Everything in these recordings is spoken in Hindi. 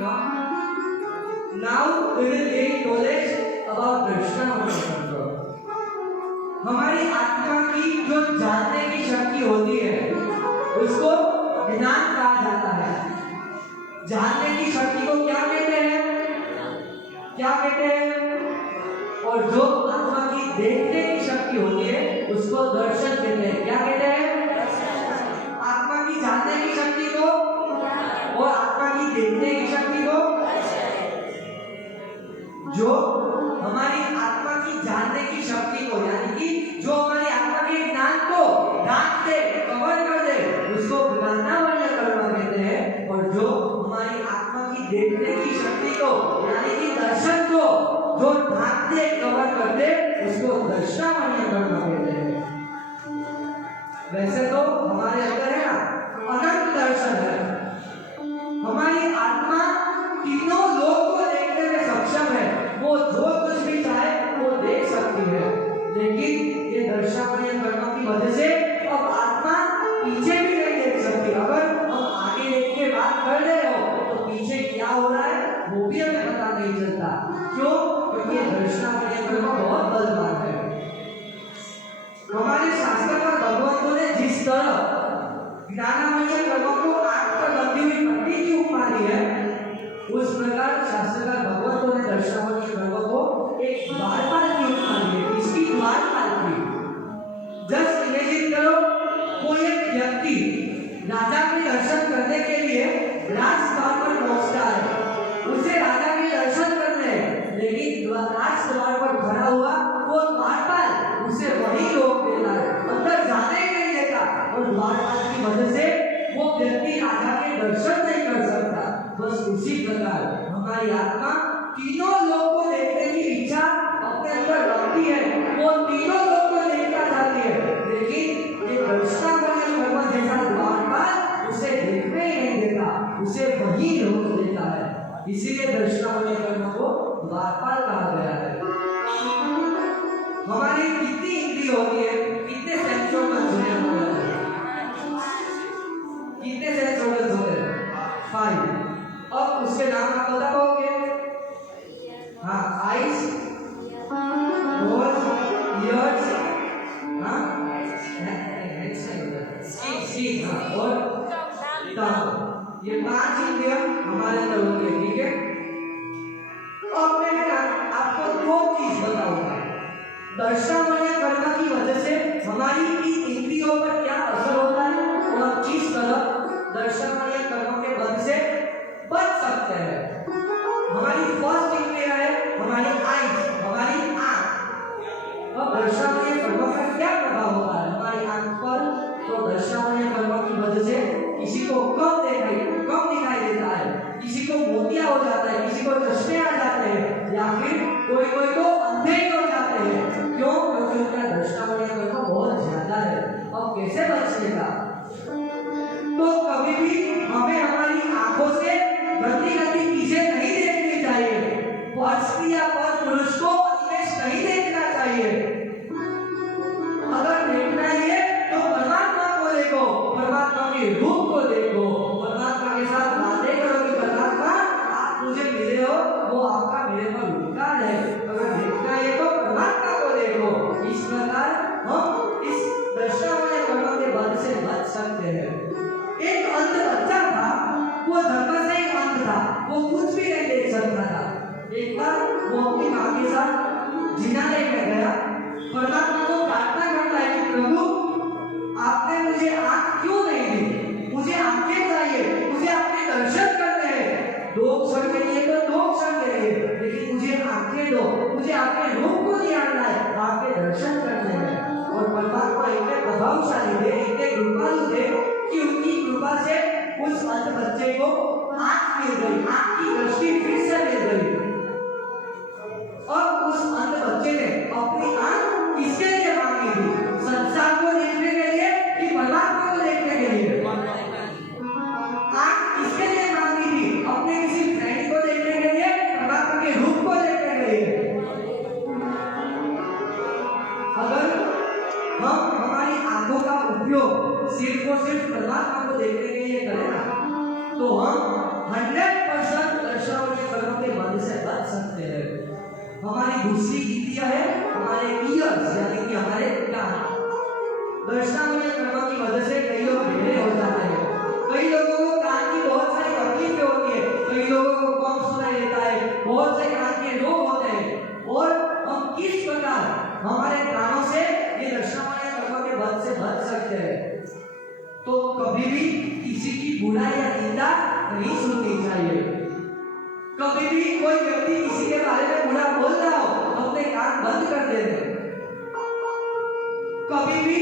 Now we will gain knowledge about Darshan. हमारी आत्मा की जो जानने की शक्ति होती है उसको ज्ञान कहा जाता है। जानने की शक्ति को क्या कहते हैं? क्या कहते हैं? और जो आत्मा की देखने की शक्ति होती है उसको दर्शन कहते हैं। क्या कहते हैं? आत्मा की जानने की शक्ति को और आत्मा की देखने की शक्ति को, जो हमारी आत्मा की जानने की शक्ति को यानी कि जो हमारी आत्मा के ज्ञान को ढांक दे, कवर कर दे, उसको ज्ञानावल्य कर्म कहते हैं। और जो हमारी आत्मा की देखने की शक्ति को यानी कि दर्शन को जो ढांक दे, कवर कर दे, उसको दर्शनावल्य कर्म कहते हैं। वैसे तो हमारे अंदर है ना अनंत दर्शन है। हमारी आत्मा तीनों लोक को देखने में सक्षम है। वो जो कुछ भी चाहे वो देख सकती है, लेकिन ये दर्शनावल्य कर्म की वजह से अब आत्मा पीछे भी नहीं देख सकती। अगर हम आगे देख के बात कर रहे हो तो पीछे क्या हो रहा है वो भी हमें पता नहीं चलता। क्यों? क्योंकि ये दर्शनावल्य कर्म बहुत बलवान है। हमारे शास्त्रकार भगवंतों ने जिस तरह ज्ञानावल्य कर्म को आग पर बंधी हुई पट्टी की उपमा दी है, उस प्रकार शास्त्रकार भगवंतों ने दर्शनावल्य कर्म को एक द्वारपाल की उपमा दी है। इसकी द्वारपाल की जस्ट इमेजिन करो, कोई एक व्यक्ति राजा के दर्शन करने के लिए राजद्वार पर पहुंचता है। उसे राजा के दर्शन करने, लेकिन राजद्वार पर खड़ा हुआ वो द्वारपाल उसे वहीं रोक देता है, अंदर जाने ही नहीं देता। और द्वारपाल की वजह से वो व्यक्ति राजा के दर्शन नहीं कर सकता। बस उसी प्रकार हमारी आत्मा तीनों लोक को देखने की इच्छा अपने अंदर रखती है। वो तीनों लोक को देखना चाहती है, लेकिन ये दर्शनावल्य कर्म जैसा द्वारपाल उसे देखने ही नहीं देता, उसे वहीं रोक देता है। इसीलिए दर्शनावल्य कर्म को द्वारपाल कहा गया है। हमारी कितनी इंद्रिय होती है? कितने सेंस ऑर्गन्स होते हैं? कितने सेंस ऑर्गन्स होते हैं? 5। अब उसके नाम आप बता पाओगे? हाँ, आईज, नोज, ईयर्स, हाँ, स्किन, हाँ, और टंग। ये 5 इंद्रिय हमारे अंदर होती है। ठीक है। अब मैं आपको 2 चीज बताऊंगा। दर्शनावल्य कर्म की वजह से हमारी इन इंद्रियों पर क्या असर होता है और किस तरह दर्शनावल्य कर्म के बंध से बच सकते हैं। हमारी फर्स्ट इंद्रिय है हमारी आईज, हमारी आंख। अब दर्शनावल्य कर्म का क्या प्रभाव होता है हमारी आंख पर? तो दर्शनावल्य कर्म की वजह से किसी को कम दिखाई देता है, किसी को मोतिया हो जाता है, किसी को चश्मे आ जाते हैं, या फिर कोई तो अंधे ही हो जाते हैं। क्यों? क्योंकि उनका दर्शनावल्य कर्म बहुत ज्यादा है। अब कैसे बचने का? तो कभी भी हमें हमारी आंखों से गंदी चीजें नहीं देखनी चाहिए। स्त्री या पुरुष को अनिमेष नहीं देखना चाहिए। अगर देखना है तो परमात्मा को देखो, परमात्मा के रूप को देखो, परमात्मा के साथ बातें करो कि परमात्मा आप मुझे मिले हो, वो आपका मेरे पर उपकार है। अगर देखना है तो परमात्मा को देखो। इस प्रकार हम इस दर्शनावल्य कर्म के बंध से बच सकते हैं। एक अंध बच्चा था, वो धर्म से ही अंध था, वो कुछ भी नहीं देख सकता था। एक बार वो अपनी माँ के साथ जिनालय में गया, परमात्मा को प्रार्थना करता है कि प्रभु आपने मुझे आंख क्यों नहीं दी? मुझे आंखें चाहिए, मुझे आपके दर्शन करने हैं। 2 क्षण के लिए तो 2 क्षण के लिए, लेकिन मुझे आंखें दो, मुझे आपके रूप को निहारना है, आपके दर्शन करने हैं। और परमात्मा इतने प्रभावशाली थे, इतने कृपालु थे कि उनकी कृपा से उस अंध बच्चे को आंख मिल गई, आंख की दृष्टि फिर से मिल गई। और उस अंध बच्चे ने अपनी आंख किसके लिए मांगी थी? संसार को सकते हैं। हमारी दूसरी इंद्रियां है हमारे ईयर्स यानी कि हमारे कान। दर्शनावली कर्म की वजह से कई लोग बहरे हो जाते हैं। कई लोगों को कान की बहुत सारी तकलीफें होती है, कई लोगों को कम सुनाई देता है, बहुत से कान के रोग होते हैं। और हम किस प्रकार हमारे कानों से ये दर्शनावली कर्म के वध से बच सकते हैं? तो कभी भी किसी की बुराई या निंदा नहीं सुननी चाहिए। कभी भी कोई व्यक्ति किसी के बारे में बुरा बोल रहा हो तो अपने कान बंद कर देने। कभी भी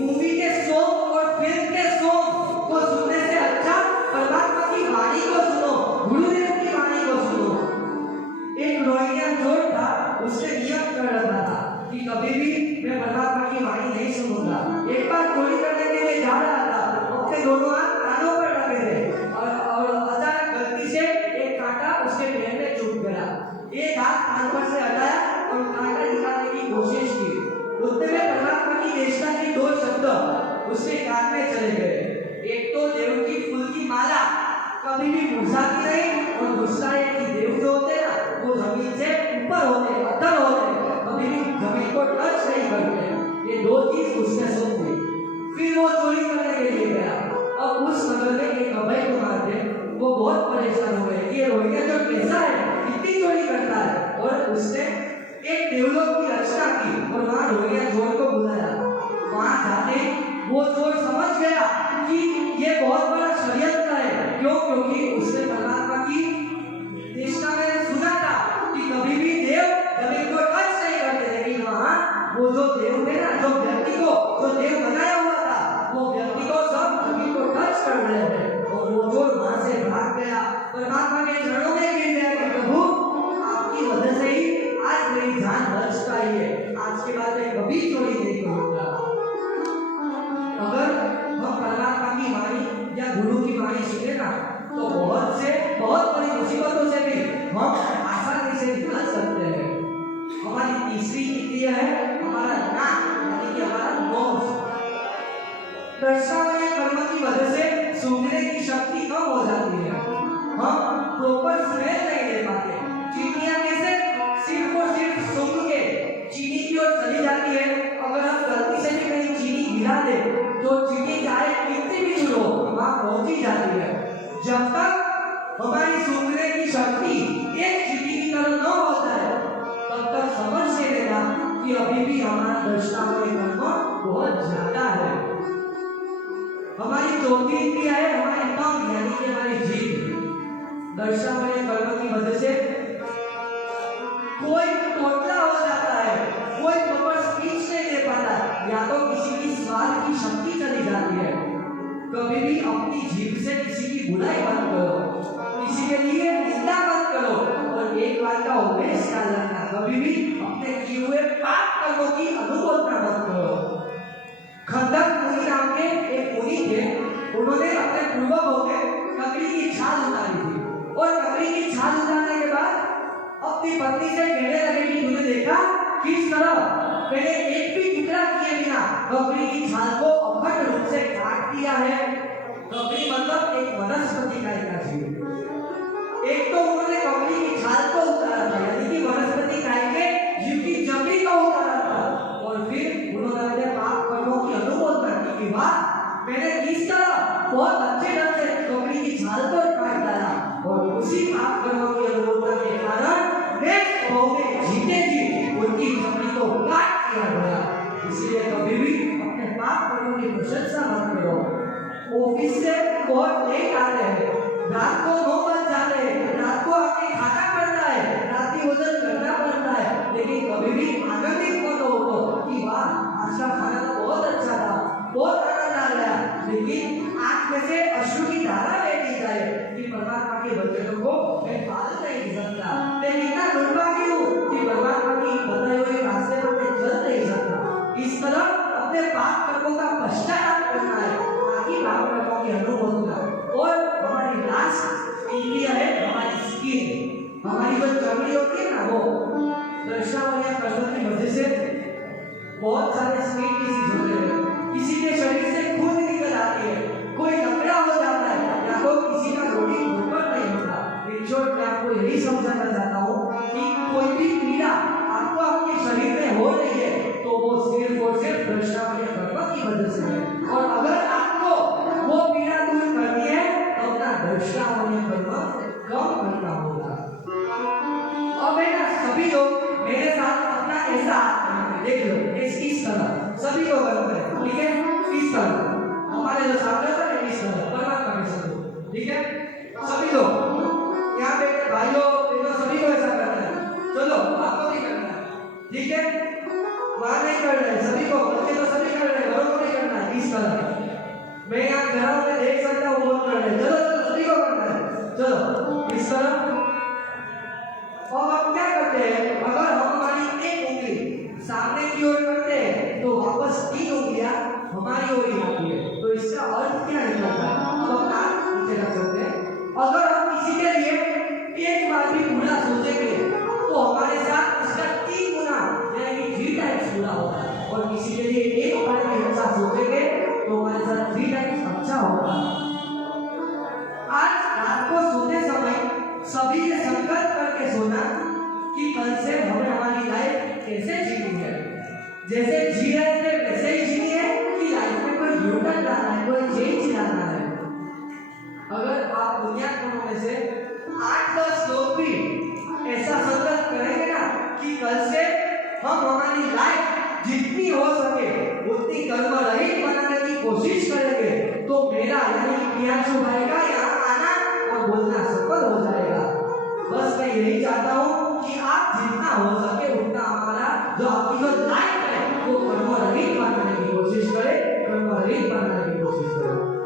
मूवी के सॉन्ग और फिल्म के सॉन्ग को सुनने से अच्छा परमात्मा की वाणी को सुनो, गुरुदेव की वाणी को सुनो। एक रोहिंग्या जोड़ था, उसने नियम कर रखा था कि कभी भी मैं परमात्मा की वाणी नहीं सुनूंगा। एक बार चोरी करने के लिए जा रहा था, अपने दोनों हाथ कानों पर रखे थे और अचानक गलती से एक कांटा उसके पैर में चुभ गया। एक हाथ कान पर से हटाया और कांटा निकालने की कोशिश की। उतने में परमात्मा की देशना के दो शब्द उसके कान में चले गए। एक तो देव की फूल की माला कभी भी मुरझाती नहीं, और दूसरा है कि देव जो होते हैं ना वो जमीन से ऊपर होते हैं, अधर होते हैं, कभी भी जमीन को टच नहीं करते। ये दो चीज उसने सुन ली। फिर वो चोरी करने के लिए गया। अब उस नगर में एक अभय कुमार थे, वो बहुत परेशान हो गए। ये रोहिंग्या जो कैसा है, कितनी चोरी करता है। और उसने एक देवलोक की रचना की और वहां रोहिंग्या चोर को बुलाया। वहां जाते वो चोर समझ गया कि ये बहुत बड़ा षड्यंत्र है। क्यों? क्योंकि उसने परमात्मा की देशना में सुना था कि कभी भी देव जमीन को टच नहीं करते। लेकिन वहां वो जो देव थे ना, जो व्यक्ति को जो देव बनाया हुआ था, वो व्यक्ति को सब जमीन को टच कर रहे थे। और वो चोर वहां से भाग गया, परमात्मा के चरणों में गिर गया कि प्रभु आपकी वजह से ही आज मेरी जान बच पाई है। आज के बाद मैं कभी चोरी नहीं करूंगा। अगर हम परमात्मा की वाणी या गुरु की वाणी सुने ना तो बहुत बड़ी मुसीबतों से भी हम आसानी से निकल सकते हैं। हमारी तीसरी इंद्रिय है हमारा नाक यानी कि हमारा नोज। दर्शनावली कर्म की वजह से सूंघने की शक्ति कम हो जाती है। हम प्रॉपर स्मेल नहीं ले पाते। चीनियां कैसे सिर्फ और सिर्फ सूंघ के चीनी की ओर चली जाती है। अगर हम गलती से भी कहीं चीनी गिरा दे तो चीनी चाहे कितनी भी दूर हो वहां पहुंच ही जाती है। जब तक हमारी सूंघने की शक्ति एक चीनी की तरह न हो जाए तब तक समझ से लेना कि अभी भी हमारा दर्शनावली कर्म बहुत ज्यादा है। हमारी चौथी इंद्रिय है हमारी टंग यानी कि हमारी जीभ। दर्शनावली कर्म की वजह से कोई टोटला हो जाता है, कोई प्रॉपर स्पीच नहीं दे पाता, या तो किसी की स्वाद की शक्ति चली जाती है। कभी भी अपनी जीभ से किसी की बुराई मत करो, किसी के लिए निंदा मत करो। और एक बात का उपदेश ख्याल रखना, कभी भी अपने किए हुए पाप कर्मों की अनुमोदना मत करो। खंडक मुनि नाम के एक मुनि थे, उन्होंने अपने पूर्वजों में ककड़ी की छाल उतारी थी। और ककड़ी की छाल उतारने के बाद अपनी पत्नी से कहने लगे कि तूने देखा किस तरह मैंने एक भी टुकड़ा किए बिना ककड़ी की छाल को अखंड रूप से काट दिया है। ककड़ी मतलब एक वनस्पति का एक जीव। एक तो उन्होंने ककड़ी की छाल को उतारा था यानी कि वनस्पति काय के जीव की जबड़ी को उतारा था। और फिर उन्होंने अपने पाप कर्मों की अनुमोदना की कि वाह मैंने किस तरह बहुत अच्छे ढंग से ककड़ी की छाल को काट डाला। और उसी पाप कर्मों की अनुमोदना के कारण नेक्स्ट भाव में जीते जी उनकी जबड़ी को काट दिया गया। इसलिए कभी भी अपने पाप कर्मों की प्रशंसा मत करो। ऑफिस से बहुत लेट आते हैं, रात को 9 बज जाते हैं, रात को आके खाना पड़ता है, रात्रि भोजन करना पड़ता है, लेकिन कभी भी आनंदित मत हो कि वाह आज का खाना तो बहुत अच्छा था, बहुत आनंद आ गया। लेकिन आंख में से अश्रु की धारा बहती जाए कि परमात्मा के वचनों को मैं पाल नहीं सकता, मैं इतना दुर्भाग्य हूँ कि परमात्मा की बताए हुए रास्ते पर मैं चल नहीं सकता। इस तरह अपने पाप कर्मों का पश्चाताप करना है, ताकि पाप कर्मों की अनुमोदना। और हमारी लास्ट इंद्रिय है हमारी स्किन, हमारी जो चमड़ी होती है ना, वो दर्शनावली कर्म की वजह से बहुत सारे स्किन डिसीज होते हैं। किसी के शरीर से खून निकल आती है, कोई लकड़ा हो जाता है, या तो किसी का बॉडी ऊपर नहीं होता। इन शॉर्ट मैं आपको यही समझाना चाहता हूँ ठीक है? सभी लोग यहाँ पे भाइयों बहनों सभी को ऐसा करना है। चलो आपको भी करना है, ठीक है? वहाँ नहीं कर रहे सभी को, बच्चे तो सभी कर रहे हैं, बड़ों को नहीं करना है। इस तरह मैं यहाँ घरों में देख सकता हूँ बहुत कर रहे हैं। चलो चलो सभी को करना है। चलो इस तरह। और हम क्या करते हैं, अगर हम हमारी एक उंगली सामने की ओर करते हैं तो वापस 3 उंगलियां हमारी ओर ही आती है। तो इसका अर्थ क्या निकलता है? अब हम हाथ नीचे रख सकते हैं। अगर हम किसी के लिए एक बार भी बुरा सोचेंगे तो हमारे साथ उसका 3 गुना यानी कि 3 टाइम्स बुरा होगा। और किसी के लिए एक बार भी अच्छा सोचेंगे तो हमारे साथ 3 टाइम्स अच्छा होगा। आज रात को सोते समय सभी ने संकल्प करके सोना कि कल से हमें हमारी लाइफ कैसे जीनी है। जैसे जी रहे थे वैसे ही जीनी है कि लाइफ में कोई यूटर्न लाना है, कोई चेंज लाना है। अगर आप दुनिया में से 8-10 लोग भी ऐसा संकल्प करेंगे ना कि कल से हम हमारी लाइफ जितनी हो सके उतनी कर्म रहित बनाने की कोशिश करेंगे तो मेरा यानी कि प्रियांशु भाई का यहाँ आना और बोलना सफल हो जाएगा। बस मैं यही चाहता हूँ कि आप जितना हो सके उतना हमारा जो आपकी जो लाइफ है वो कर्म रहित बनाने की कोशिश करें, कर्म रहित बनाने की कोशिश करें।